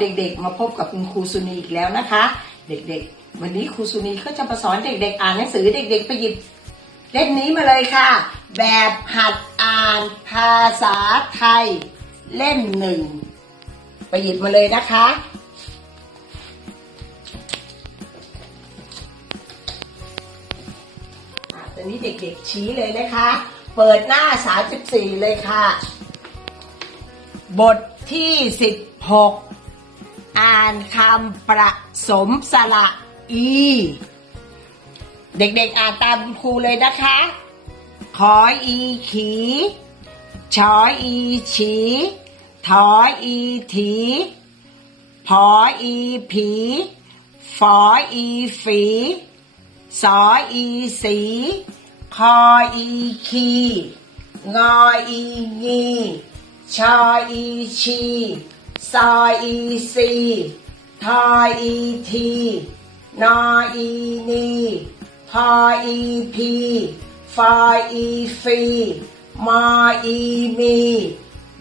เด็กๆ มาพบกับคุณครูสุนีอีกแล้วนะคะ เด็กๆ วันนี้ครูสุนีก็จะมาสอนเด็กๆ อ่านหนังสือเด็กๆ ไปหยิบเล่มนี้มาเลยค่ะ แบบหัดอ่านภาษาไทย เล่มหนึ่งไปหยิบมาเลยนะคะอะตอนนี้เด็กๆชี้เลยนะคะ เปิดหน้า 34 เลยค่ะ บทที่ 16 อ่านคำประสมสระอี เด็กๆอ่านตามครูเลยนะคะ ขออีขี ชออีฉี ถออีถีพออีผีฝออีฝี สออีสี คออีคี งออีงี ชออีชี ซออีซีทออีทีนออีนีพออีพีฟออีฟีมออีมี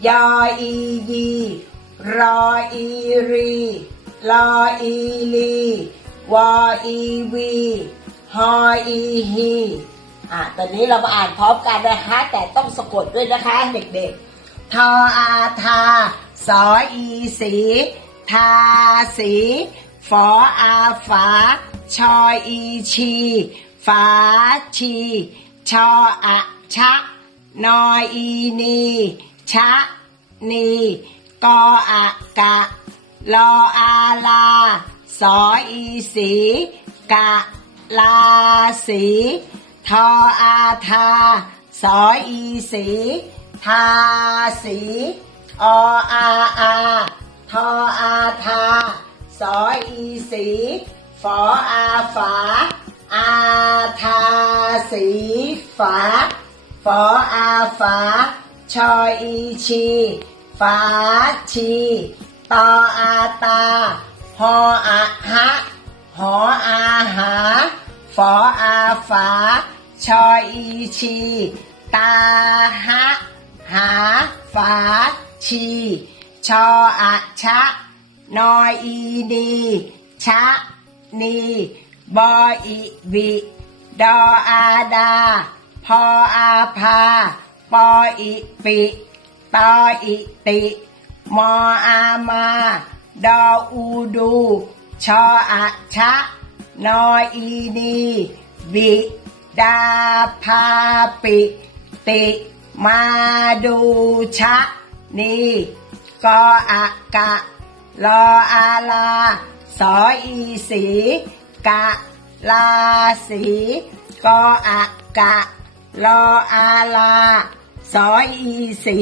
ยออียีรออีรีลออีลีวออีวีฮออีฮีอะตอนนี้เรามาอ่านพร้อมกันนะคะ แต่ต้องสะกดด้วยนะคะ เด็กๆ ทออาทา สออีสีทาสีฝออาฝา ชออีชี ฝาชี ชออะชะ นออีนี ชะ นี กออะกะ ลออาลา สออีสี กะ ลาสี ทออาทา สออีสี ทาสี ออาอาทออาทาสออีสีฝออาฝา อาทาสีฝาฝออาฝา ชออีชีฝาชีตออาตาหออะหะหออาหาฝออาฝา ชออีชี ตาหะหาฝา ชี ชออะชะ นออีนีชะ นี บออีบิดออาดา พออาพา ปออิปิตออิติ มออามา ดออูดู ชออะชะ นออีนีบิดาพาปิ ติ มาดูชะ นีกออะกะ ลออาลา สออีสี กะ ลาสี กออะกะ ลออาลา สออีสี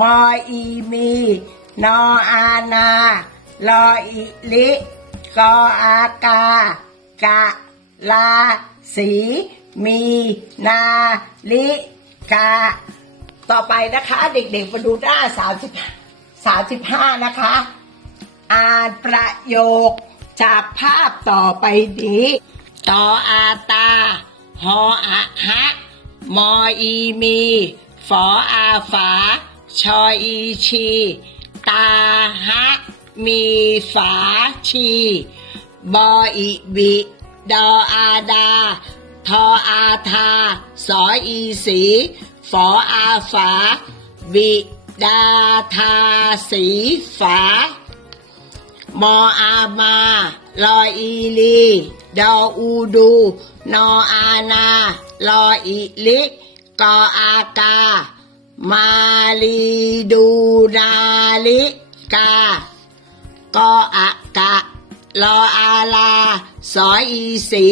มออีมี นออานา ลออีลิ กออากา กะ ลา สี มี นา ลิ กา ต่อไปนะคะ เด็กๆมาดูหน้าสามสิบสามสิบห้านะคะ อ่านประโยคจากภาพต่อไปนี้ต่ออาตา หออะฮะ มออีมี ฝออาฝา ชออีชี ตาฮะ มีฝาชี บออีบิดออาดา ทออาทา สออีสี ฝออาฝาบิดาทาสีฝามออามาลออีลีดออูดู นออานาลออีลิกออากา มาลีดูนาลิกากออะกะลออาลา สออีสี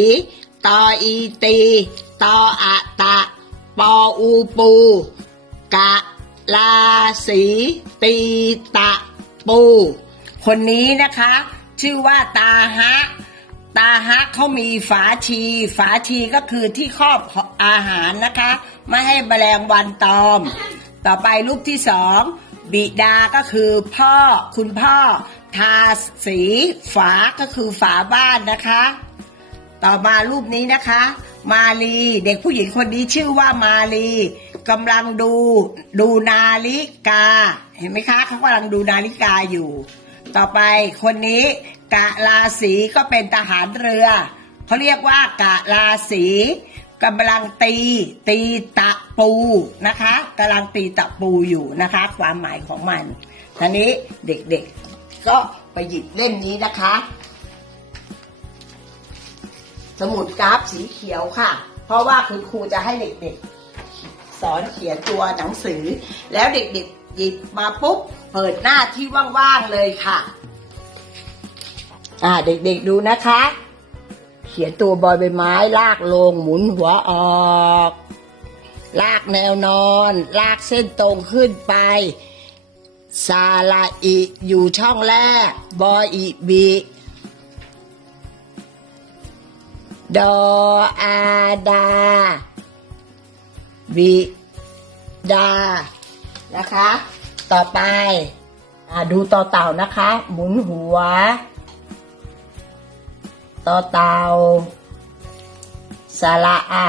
ตออีตี ตออะตะ ปออูปู กะลาสีตีตะปู คนนี้นะคะ ชื่อว่าตาฮะ ตาฮะเขามีฝาชี ฝาชีก็คือที่ครอบอาหารนะคะ ไม่ให้แมลงวันตอม ต่อไปรูปที่สองบิดาก็คือพ่อคุณพ่อ ทาสีฝาก็คือฝาบ้านนะคะ ต่อมารูปนี้นะคะ มาลีเด็กผู้หญิงคนนี้ชื่อว่ามาลีกำลังดูดูนาฬิกา เห็นไหมคะเขากำลังดูนาฬิกาอยู่ ต่อไปคนนี้กะลาสีก็เป็นทหารเรือเขาเรียกว่ากะลาสีกำลังตีตีตะปูนะคะกำลังตีตะปูอยู่นะคะ ความหมายของมันทีนี้เด็กๆก็ไปหยิบเล่มนี้นะคะ สมุดกราฟสีเขียวค่ะ เพราะว่าคุณครูจะให้เด็กๆ สอนเขียนตัวหนังสือ แล้วเด็กๆหยิบมาปุ๊บเปิดหน้าที่ว่างๆเลยค่ะ อ่าเด็กๆดูนะคะ เขียนตัวบอยใบไม้ ลากลงหมุนหัวออก ลากแนวนอน ลากเส้นตรงขึ้นไปซาลาอิอยู่ช่องแรก บอยอิบิ ดออาดา บิดา นะคะ ต่อไปอดูต่อเต่านะคะ หมุนหัว ต่อเต่าสระอา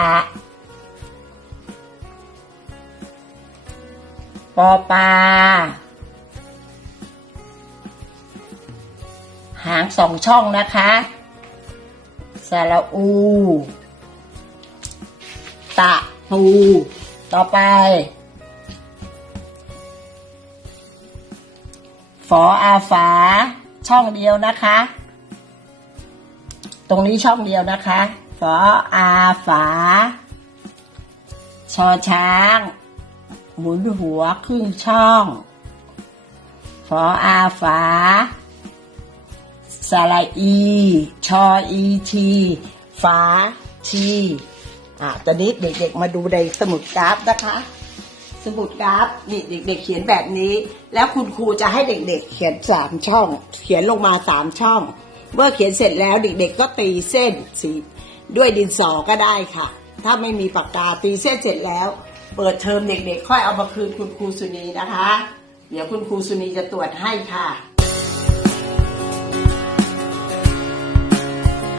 ปอปลาหางสองช่องนะคะ ระอู ตะปูต่อไป ฝออาฝา ช่องเดียวนะคะ ตรงนี้ช่องเดียวนะคะ ฝออาฝา ชอช้าง หมุนหัวครึ่งช่อง ฝออาฝา สระอี ชออีทีฝาชีอะตอนนี้เด็กๆมาดูในสมุดกราฟนะคะ สมุดกราฟนี่เด็ก ๆ เขียนแบบนี้ แล้วคุณครูจะให้เด็ก ๆ เขียนสามช่อง เขียนลงมาสามช่อง เมื่อเขียนเสร็จแล้วเด็ก ๆ ก็ตีเส้นสีด้วยดินสอก็ได้ค่ะ ถ้าไม่มีปากกาตีเส้นเสร็จแล้ว เปิดเทอมเด็ก ๆ ค่อยเอามาคืนคุณครูสุนีนะคะ เดี๋ยวคุณครูสุนีจะตรวจให้ค่ะ